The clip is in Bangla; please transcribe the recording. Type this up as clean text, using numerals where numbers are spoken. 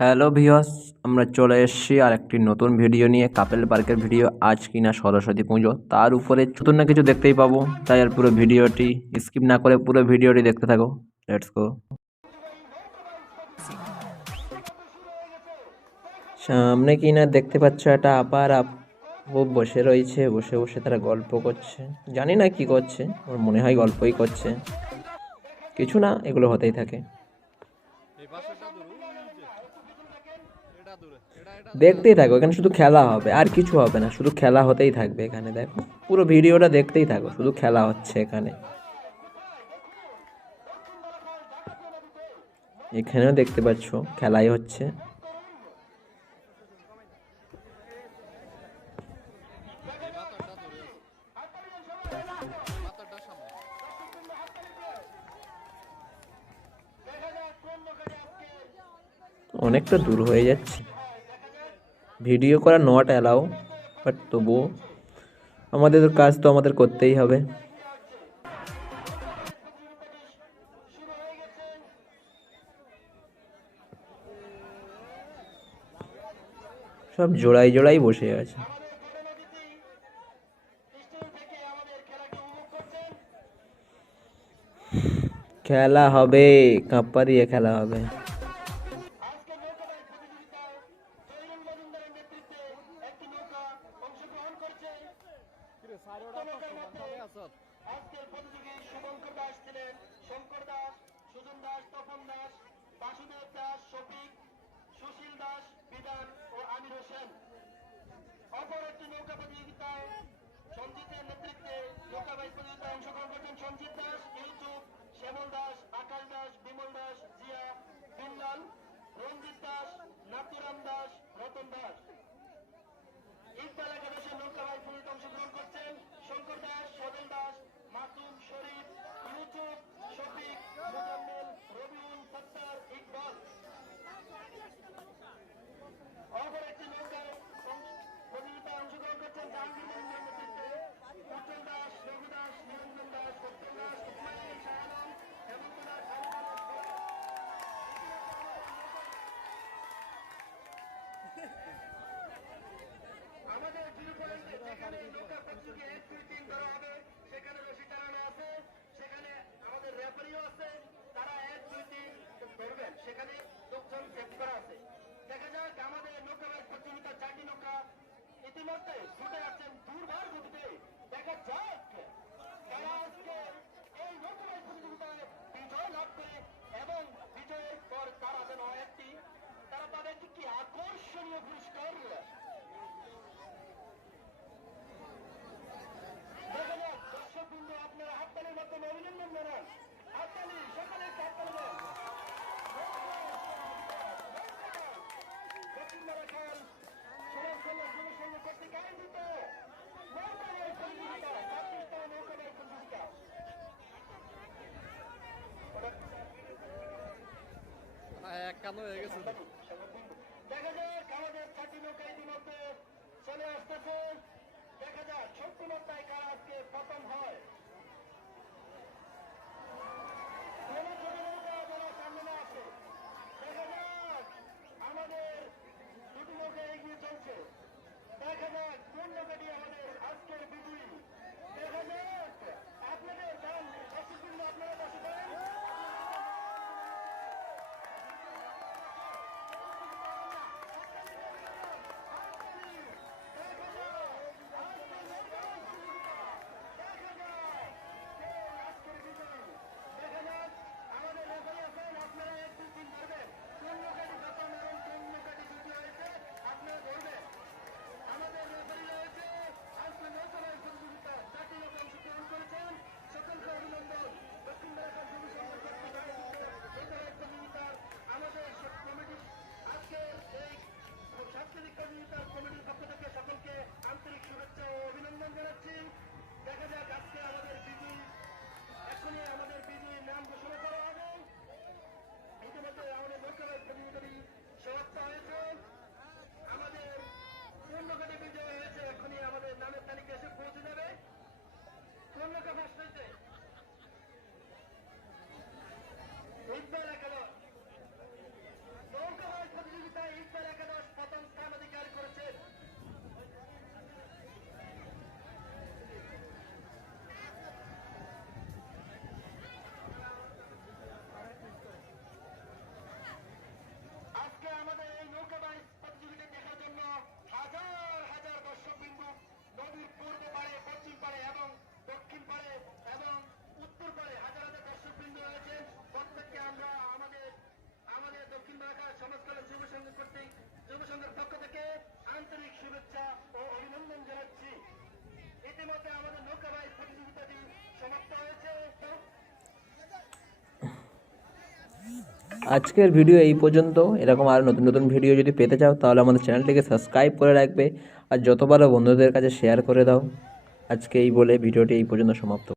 হ্যালো ভিউয়ার্স, আমরা চলে এসেছি আর একটি নতুন ভিডিও নিয়ে। কাপেল পার্কের ভিডিও। আজ কিনা সরস্বতী পুজো, তার উপরে নতুন না কিছু দেখতেই পাবো। তাই আর পুরো ভিডিওটি স্কিপ না করে পুরো ভিডিওটি দেখতে থাকো। Let's go. সামনে কিনা দেখতে পাচ্ছ একটা আপার ও বসে রয়েছে, বসে বসে তারা গল্প করছে। জানি না কি করছে, আমার মনে হয় গল্পই করছে। কিছু না, এগুলো হতেই থাকে। দেখতেই থাকো, এখানে শুধু খেলা হবে, আর কিছু হবে না, শুধু খেলা হতেই থাকবে এখানে। দেখো পুরো ভিডিওটা দেখতেই থাকো, শুধু খেলা হচ্ছে এখানে। এখানেও দেখতে পাচ্ছ খেলাই হচ্ছে। অনেকটা দূর হয়ে যাচ্ছে, ভিডিও করা নট অ্যালাউ, বাট তবুও আমাদের কাজ তো আমাদের করতেই হবে। সব জোড়াই জোড়াই বসে আছে। খেলা হবে, কাঁপা দিয়ে খেলা হবে। আজকের প্রতিযোগী শুভঙ্কর দাস ছিলেন শঙ্কর দাস, সুজন দাস, তপন দাস, বাসুদেব দাস, শফিক, সুশীল দাস, বিধান ও আমির হোসেন। অপর একটি নৌকা প্রতিযোগিতায় সঞ্জিতের নেতৃত্বে নৌকাবাই প্রতিযোগিতায় অংশগ্রহণ করছেন সঞ্জিত দাস, ইউসুফ, শ্যামল দাস, আকাশ দাস, বিমল দাস, জিয়া, বিল্লাল, রঞ্জিত দাস, নাতুরাম দাস, রতন দাস। ইকবাল একাদশের নৌকাবাই প্রতিযোগিতায় অংশগ্রহণ করছেন শঙ্কর দাস, সজল দাস, মাসুম, শরীফ, ইউসুফ, শফিক, মুজাম্মেল, রবিউল, সত্তার, ইকবাল। অপর একটি নৌকায় প্রতিযোগিতায় অংশগ্রহণ করছেন জাহাঙ্গীর মহিন্দ্রের নেতৃত্বে উজ্জ্বল দাস, রঘু দাস, নিরঞ্জন দাস, উত্তম দাস, ইসমাইল, শাহানম, হেমন্ত দাস, আমাদের জিরো পয়েন্টে যেখানে নৌকা প্রতিযোগী 1, 2, 3 ধরা হবে, সেখানে বেশি টানানো আছে, সেখানে আমাদের রেফারিও আছে, তারা 1, 2, 3 ধরবেন, সেখানে লোকজন সেট করা আছে। দেখা যাক আমাদের নৌকাবাই প্রতিযোগিতা 4টি নৌকা ইতিমধ্যে ছুটে আসছেন দুর্বার গতিতে। দেখা যাক তারা আজকে এই নৌকাবাই প্রতিযোগিতায় বিজয় লাভ করে এবং বিজয়ের পর তারা যেন তারা তাদের কি আকর্ষণীয় পুরস্কার দর্শক বিন্দু আপনারা হাততালির মাধ্যমে অভিনন্দন জানান। হাততালি, সকলে হাততালি দেন। বসুন্ধরা খাল সুরক্ষা যুবসংঘ কর্তৃক আয়োজিত নৌকাবাই প্রতিযোগিতা, 26তম নৌকাবাই প্রতিযোগিতা। দেখা যাক আমাদের 4টি নৌকা ইতিমধ্যে চলে আসতেছে। দেখা যাক শক্তিমত্তায় কারা আজকে প্রথম হয়। কোন ছোট নৌকা যারা সামনে না আসে। দেখা যাক আমাদের দুটি নৌকা এগিয়ে চলছে। দেখা যাক কোন নৌকাটি আমাদের আজকের বিজয়ী। দেখা যাক আপনাদের গান দর্শকবৃন্দ, আপনারা বসে পড়েন। কমিটির পক্ষ থেকে সকলকে আন্তরিক শুভেচ্ছা ও অভিনন্দন জানাচ্ছি। দেখা যাক আজকে আমাদের বিজয়ী, এখনই আমাদের বিজয়ীর নাম ঘোষণা করা হবে। ইতিমধ্যে আমাদের নৌকাবাই প্রতিযোগিতাটি সমাপ্ত হয়েছে। আমাদের কোন নৌকাটি বিজয় হয়েছে এখনই আমাদের নামের তালিকা এসে পৌঁছে যাবে। কোন নৌকা ফার্স্ট হয়েছে? ইকবাল একাদশ। নৌকাবাই প্রতিযোগিতা কর্তৃক যুব সংঘের পক্ষ থেকে আন্তরিক শুভেচ্ছা ও অভিনন্দন জানাচ্ছি। ইতিমধ্যে আমাদের নৌকাবাই প্রতিযোগিতাটি সমাপ্ত হয়েছে। আজকের ভিডিও এই পর্যন্ত। এরকম আরও নতুন নতুন ভিডিও যদি পেতে চাও তাহলে আমাদের চ্যানেলটিকে সাবস্ক্রাইব করে রাখবে আর যতবারও বন্ধুদের কাছে শেয়ার করে দাও। আজকে এই বলে ভিডিওটি এই পর্যন্ত সমাপ্ত।